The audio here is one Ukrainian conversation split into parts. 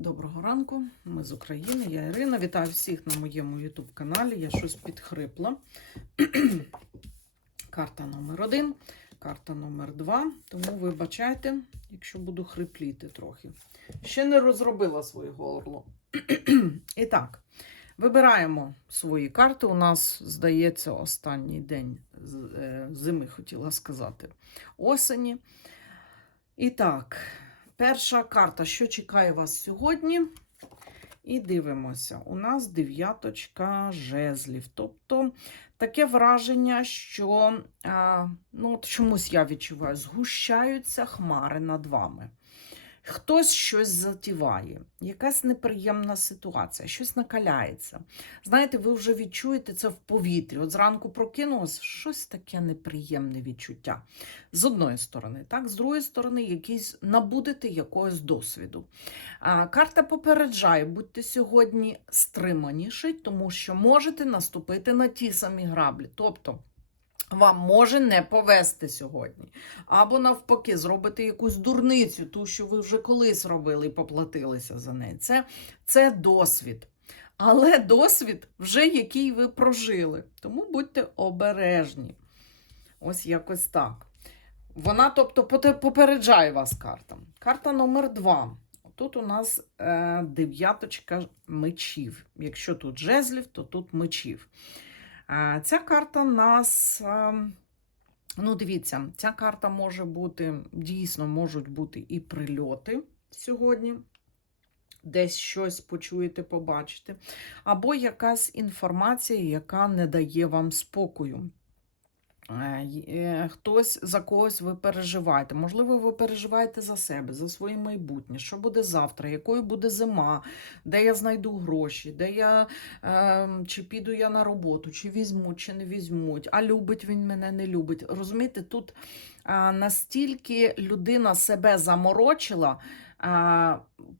Доброго ранку, ми з України, я Ірина. Вітаю всіх на моєму YouTube каналі. Я щось підхрипла. карта номер один, карта номер два. Тому вибачайте, якщо буду хрипліти трохи. Ще не розробила своє горло. І так, вибираємо свої карти. У нас, здається, останній день е, зими, хотіла сказати, осені. І так, перша карта, що чекає вас сьогодні? І дивимося. У нас дев'яточка жезлів. Тобто таке враження, що ну, от чомусь я відчуваю, згущаються хмари над вами. Хтось щось затіває, якась неприємна ситуація, щось накаляється. Знаєте, ви вже відчуєте це в повітрі. От зранку прокинулось щось таке неприємне відчуття. З одної сторони, так, з другої сторони, якийсь набудете якогось досвіду. А, карта попереджає, будьте сьогодні стриманіші, тому що можете наступити на ті самі граблі. Тобто. Вам може не повести сьогодні. Або навпаки, зробити якусь дурницю, ту, що ви вже колись робили і поплатилися за неї. Це, це досвід. Але досвід вже який ви прожили. Тому будьте обережні. Ось якось так. Вона, тобто, попереджає вас карта. Карта номер два. Тут у нас е, дев'яточка мечів. Якщо тут жезлів, то тут мечів. Ця карта нас. Ну, дивіться, ця карта може бути, дійсно, можуть бути і прильоти сьогодні. Десь щось почуєте, побачите, або якась інформація, яка не дає вам спокою. Е, е, Хтось за когось ви переживаєте. Можливо, ви переживаєте за себе, за своє майбутнє, що буде завтра, якою буде зима, де я знайду гроші, де я е, чи піду я на роботу, чи візьмуть, чи не візьмуть, а любить він мене, не любить. Розумієте, тут настільки людина себе заморочила.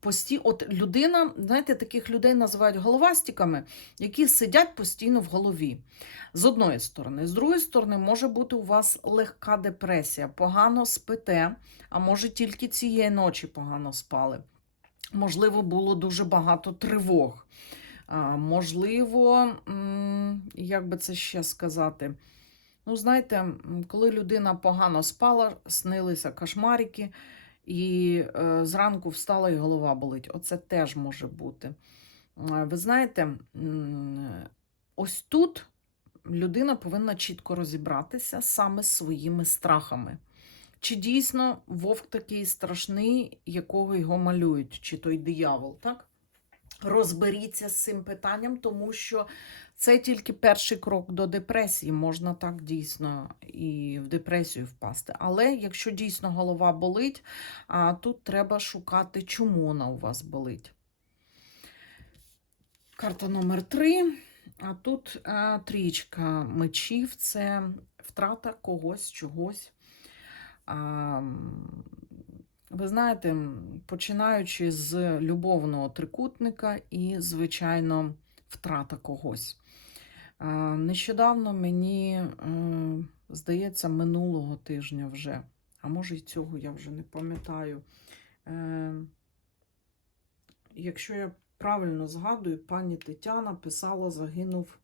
Пості... От людина, знаєте, таких людей називають головастиками, які сидять постійно в голові. З одної сторони, з другої сторони, може бути у вас легка депресія, погано спите, а може тільки цієї ночі погано спали. Можливо, було дуже багато тривог. Можливо, як би це ще сказати? Ну, знаєте, коли людина погано спала, снилися кошмарики, і е, зранку встала і голова болить. Оце теж може бути. Ви знаєте, ось тут людина повинна чітко розібратися саме своїми страхами. Чи дійсно вовк такий страшний, якого його малюють, чи той диявол, так? Розберіться з цим питанням, тому що це тільки перший крок до депресії. Можна так дійсно і в депресію впасти. Але якщо дійсно голова болить, а тут треба шукати, чому вона у вас болить. Карта номер три. А тут а, трічка мечів це втрата когось, чогось. А, ви знаєте, починаючи з любовного трикутника і, звичайно, втрата когось. Нещодавно мені, здається, минулого тижня вже, а може й цього я вже не пам'ятаю. Е, Якщо я правильно згадую, пані Тетяна писала, загинув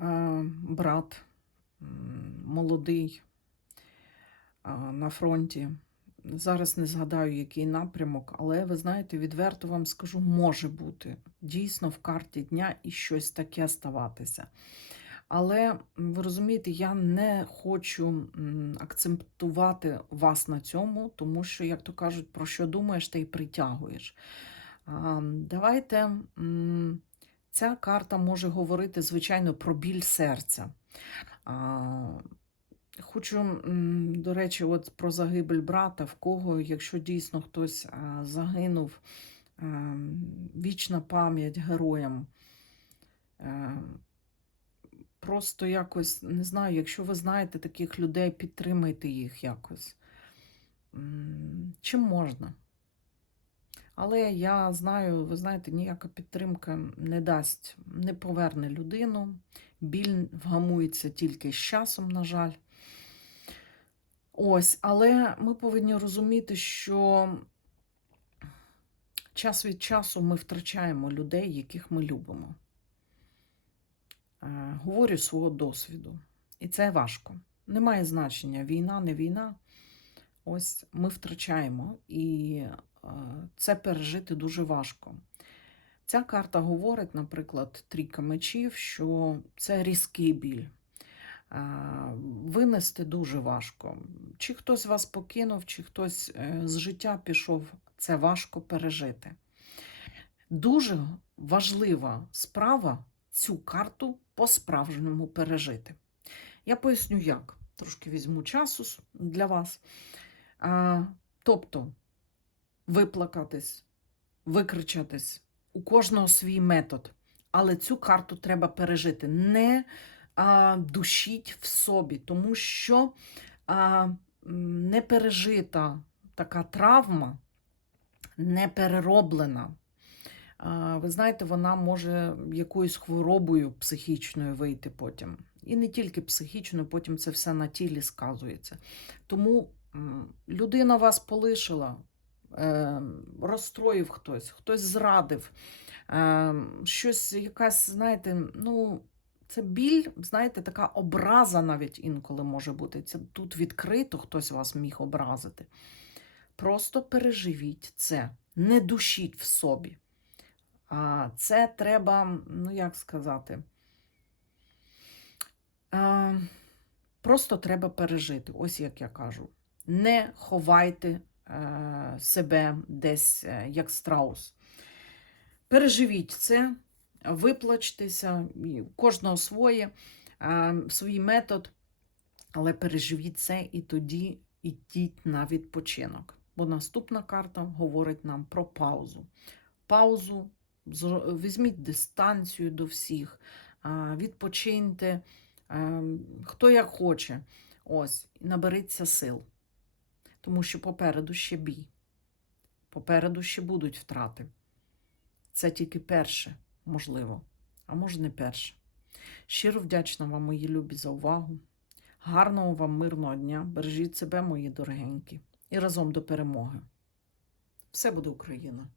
е, брат молодий на фронті. Зараз не згадаю, який напрямок, але ви знаєте, відверто вам скажу, може бути дійсно в карті дня і щось таке ставатися. Але ви розумієте, я не хочу акцентувати вас на цьому, тому що, як то кажуть, про що думаєш, те й притягуєш. Давайте ця карта може говорити, звичайно, про біль серця. Хочу, до речі, от про загибель брата, в кого, якщо дійсно хтось загинув, вічна пам'ять героям. Е, Просто якось, не знаю, якщо ви знаєте таких людей, підтримайте їх якось. Чим можна? Але я знаю, ви знаєте, ніяка підтримка не дасть, не поверне людину. Біль вгамується тільки з часом, на жаль. Ось, але ми повинні розуміти, що час від часу ми втрачаємо людей, яких ми любимо. Е, Говорю свого досвіду. І це важко. Немає значення, війна, не війна. Ось ми втрачаємо, і е, це пережити дуже важко. Ця карта говорить, наприклад, трійка мечів, що це різкий біль. Е, Винести дуже важко. Чи хтось вас покинув, чи хтось е, з життя пішов, це важко пережити. Дуже важлива справа цю карту по-справжньому пережити. Я поясню, як. Трошки візьму часу для вас. А, тобто, виплакатись, викричатись, у кожного свій метод. Але цю карту треба пережити. Не а, душіть в собі, тому що а, м, не пережита така травма, не перероблена. Ви знаєте, вона може якоюсь хворобою психічною вийти потім. І не тільки психічною, потім це все на тілі сказується. Тому людина вас полишила, е, розстроїв хтось, хтось зрадив, е, щось, якась, знаєте, ну. Це біль, знаєте, така образа навіть інколи може бути. Це тут відкрито хтось вас міг образити. Просто переживіть це, не душіть в собі. А це треба, ну як сказати, а, просто треба пережити. Ось як я кажу. Не ховайте е, себе десь е, як страус. Переживіть це, виплачтеся, кожного своє, свій метод, але переживіть це і тоді йдіть на відпочинок. Бо наступна карта говорить нам про паузу. Паузу, візьміть дистанцію до всіх, відпочиньте, хто як хоче. Ось, наберіться сил. Тому що попереду ще бій. Попереду ще будуть втрати. Це тільки перше, можливо, а може не перше. Щиро вдячна вам, мої любі, за увагу. Гарного вам мирного дня. Бережіть себе, мої дорогенькі, і разом до перемоги. Все буде Україна!